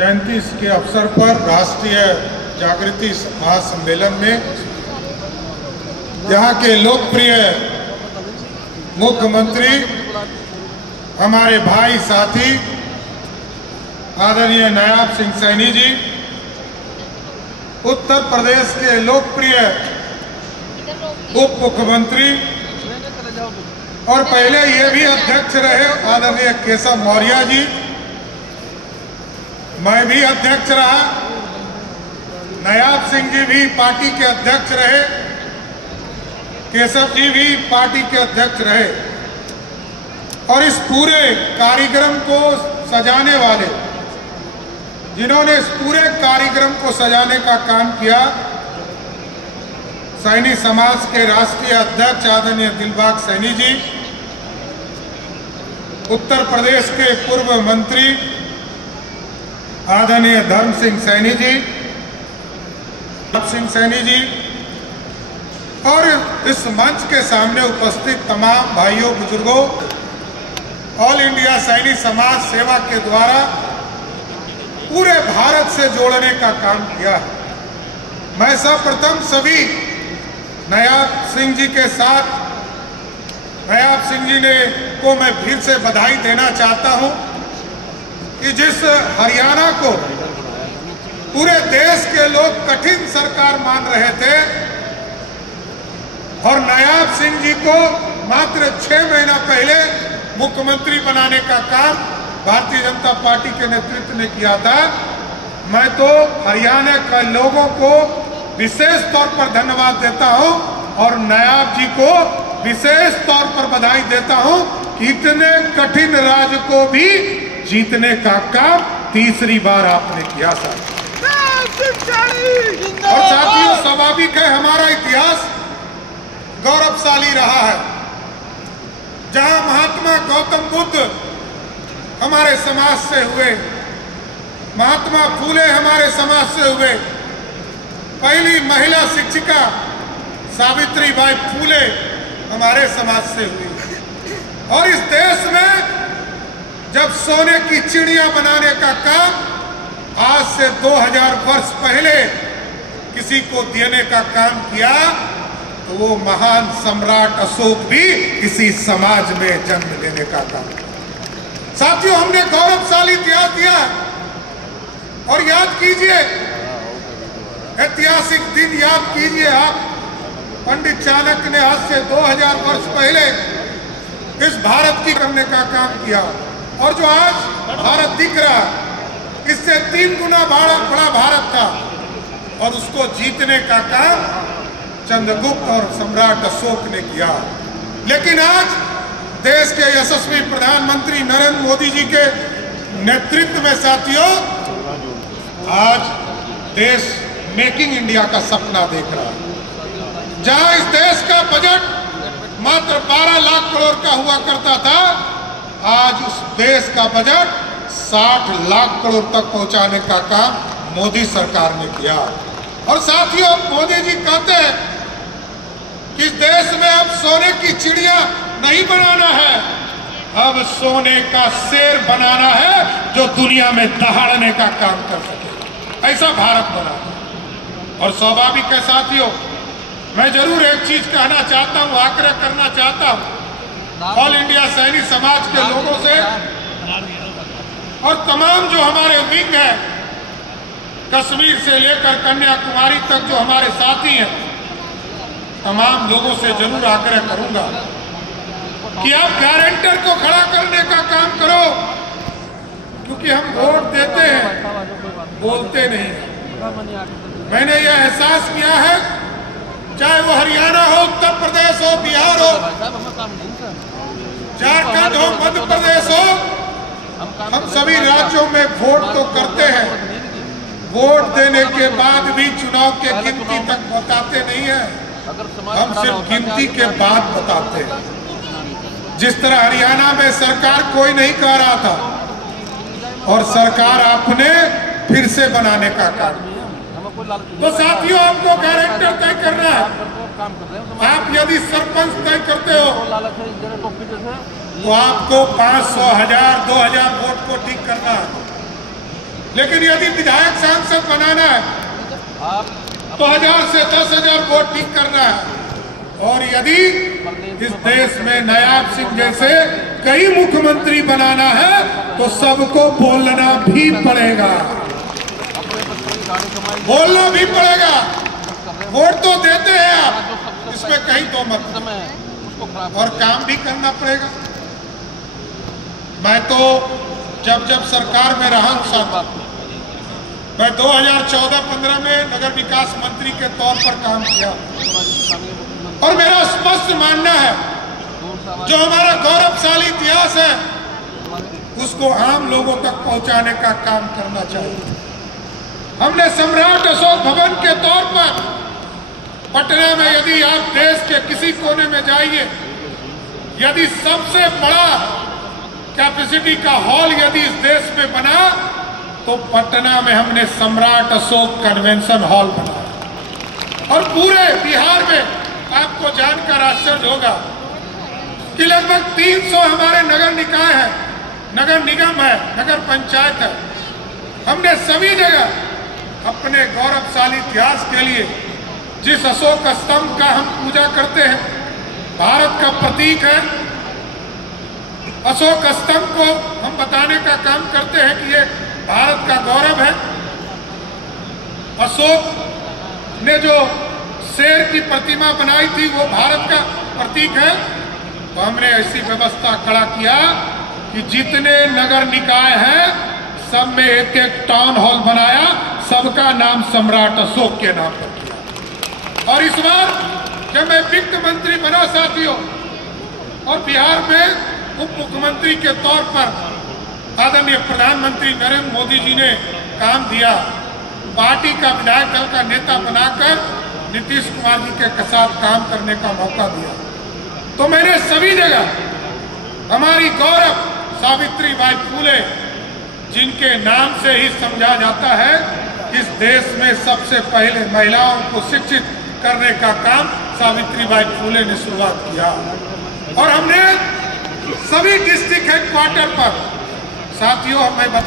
जयंती के अवसर पर राष्ट्रीय जागृति महासम्मेलन में यहाँ के लोकप्रिय मुख्यमंत्री हमारे भाई साथी आदरणीय नायाब सिंह सैनी जी, उत्तर प्रदेश के लोकप्रिय उप मुख्यमंत्री और पहले ये भी अध्यक्ष रहे आदरणीय केशव मौर्य जी, मैं भी अध्यक्ष रहा, नायाब सिंह जी भी पार्टी के अध्यक्ष रहे, केशव जी भी पार्टी के अध्यक्ष रहे और इस पूरे कार्यक्रम को सजाने वाले, जिन्होंने इस पूरे कार्यक्रम को सजाने का काम किया, सैनी समाज के राष्ट्रीय अध्यक्ष आदरणीय दिलबाग सैनी जी, उत्तर प्रदेश के पूर्व मंत्री आदरणीय धर्म सिंह सैनी जी, सिंह सैनी जी और इस मंच के सामने उपस्थित तमाम भाइयों बुजुर्गों, ऑल इंडिया सैनी समाज सेवा के द्वारा पूरे भारत से जोड़ने का काम किया है। मैं सर्वप्रथम सभी नायाब सिंह जी के साथ नायाब सिंह जी ने को मैं फिर से बधाई देना चाहता हूं कि जिस हरियाणा को पूरे देश के लोग कठिन सरकार मान रहे थे और नायाब सिंह जी को मात्र 6 महीना पहले मुख्यमंत्री बनाने का काम भारतीय जनता पार्टी के नेतृत्व ने किया था, मैं तो हरियाणा के लोगों को विशेष तौर पर धन्यवाद देता हूं और नायाब जी को विशेष तौर पर बधाई देता हूं कि इतने कठिन राज्य को भी जीतने का काम तीसरी बार आपने किया सर। और साथियों, स्वाभाविक है हमारा इतिहास गौरवशाली रहा है, जहां महात्मा गौतम बुद्ध हमारे समाज से हुए, महात्मा फूले हमारे समाज से हुए, पहली महिला शिक्षिका सावित्रीबाई फूले हमारे समाज से हुई और इस देश में जब सोने की चिड़िया बनाने का काम आज से 2000 वर्ष पहले किसी को देने का काम किया तो वो महान सम्राट अशोक भी इसी समाज में जन्म लेने का काम किया। साथियों, हमने गौरवशाली इतिहास दिया और याद कीजिए, ऐतिहासिक दिन याद कीजिए आप, पंडित चाणक्य ने आज से 2000 वर्ष पहले इस भारत की करने का काम किया और जो आज भारत दिख रहा इससे 3 गुना बड़ा भारत था और उसको जीतने का काम चंद्रगुप्त और सम्राट अशोक ने किया। लेकिन आज देश के यशस्वी प्रधानमंत्री नरेंद्र मोदी जी के नेतृत्व में साथियों, आज देश मेकिंग इंडिया का सपना देख रहा है, जहां इस देश का बजट मात्र 12 लाख करोड़ का हुआ करता था, आज उस देश का बजट 60 लाख करोड़ तक पहुंचाने का काम मोदी सरकार ने किया। और साथियों, मोदी जी कहते हैं कि इस देश में अब सोने की चिड़िया नहीं बनाना है, अब सोने का शेर बनाना है जो दुनिया में दहाड़ने का काम कर सके, ऐसा भारत बना है। और स्वाभाविक है साथियों, मैं जरूर एक चीज कहना चाहता हूं, आग्रह करना चाहता हूं ऑल इंडिया सैनी समाज के लोगों से और तमाम जो हमारे विंग है, कश्मीर से लेकर कन्याकुमारी तक जो हमारे साथी हैं, तमाम लोगों से जरूर आग्रह करूंगा कि आप गारंटर को खड़ा करने का काम करो, क्योंकि हम वोट देते हैं, बोलते नहीं। मैंने यह एहसास किया है, चाहे वो हरियाणा हो, उत्तर प्रदेश हो, बिहार हो, झारखंड हो, मध्य प्रदेश हो, हम सभी राज्यों में वोट तो करते हैं, वोट देने के बाद भी चुनाव के गिनती तक बताते नहीं है, हम सिर्फ गिनती के बाद बताते हैं। जिस तरह हरियाणा में सरकार कोई नहीं कह रहा था और सरकार आपने फिर से बनाने का काम, तो साथियों आपको गारंटर तय करना है। आप यदि सरपंच तय करते हो तो आपको 500, 1000, 2000 वोट को ठीक करना है। लेकिन यदि विधायक सांसद बनाना है तो 1000 से 10,000 वोट ठीक करना है। और यदि इस देश में नायाब सिंह जैसे कई मुख्यमंत्री बनाना है तो सबको बोलना भी पड़ेगा, बोलना भी पड़ेगा। वोट तो देते हैं आप, इसमें कहीं दो मत, और काम भी करना पड़ेगा। मैं तो जब सरकार में रहा हूं, मैं 2014-15 में नगर विकास मंत्री के तौर पर काम किया और मेरा स्पष्ट मानना है जो हमारा गौरवशाली इतिहास है उसको आम लोगों तक पहुंचाने का काम करना चाहिए। हमने सम्राट अशोक भवन के तौर पर पटना में, यदि आप देश के किसी कोने में जाइए, यदि सबसे बड़ा कैपेसिटी का हॉल यदि इस देश में बना तो पटना में हमने सम्राट अशोक कन्वेंशन हॉल बनाया। और पूरे बिहार में आपको जानकर आश्चर्य होगा कि लगभग 300 हमारे नगर निकाय है, नगर निगम है, नगर पंचायत है। हमने सभी जगह अपने गौरवशाली इतिहास के लिए जिस अशोक स्तंभ का हम पूजा करते हैं, भारत का प्रतीक है, अशोक स्तंभ को हम बताने का काम करते हैं कि ये भारत का गौरव है। अशोक ने जो शेर की प्रतिमा बनाई थी वो भारत का प्रतीक है। तो हमने ऐसी व्यवस्था खड़ा किया कि जितने नगर निकाय हैं सब में एक एक टाउन हॉल बनाया, सबका नाम सम्राट अशोक के नाम पर किया। और इस बार जब मैं वित्त मंत्री बना साथियों, और बिहार में उप मुख्यमंत्री के तौर पर आदरणीय प्रधानमंत्री नरेंद्र मोदी जी ने काम दिया, पार्टी का विधायक दल का नेता बनाकर नीतीश कुमार जी के साथ काम करने का मौका दिया, तो मैंने सभी जगह हमारी गौरव सावित्रीबाई फुले, जिनके नाम से ही समझा जाता है इस देश में सबसे पहले महिलाओं को शिक्षित करने का काम सावित्रीबाई फुले ने शुरुआत किया। और हमने सभी डिस्ट्रिक्ट हेडक्वार्टर पर साथियों, मैं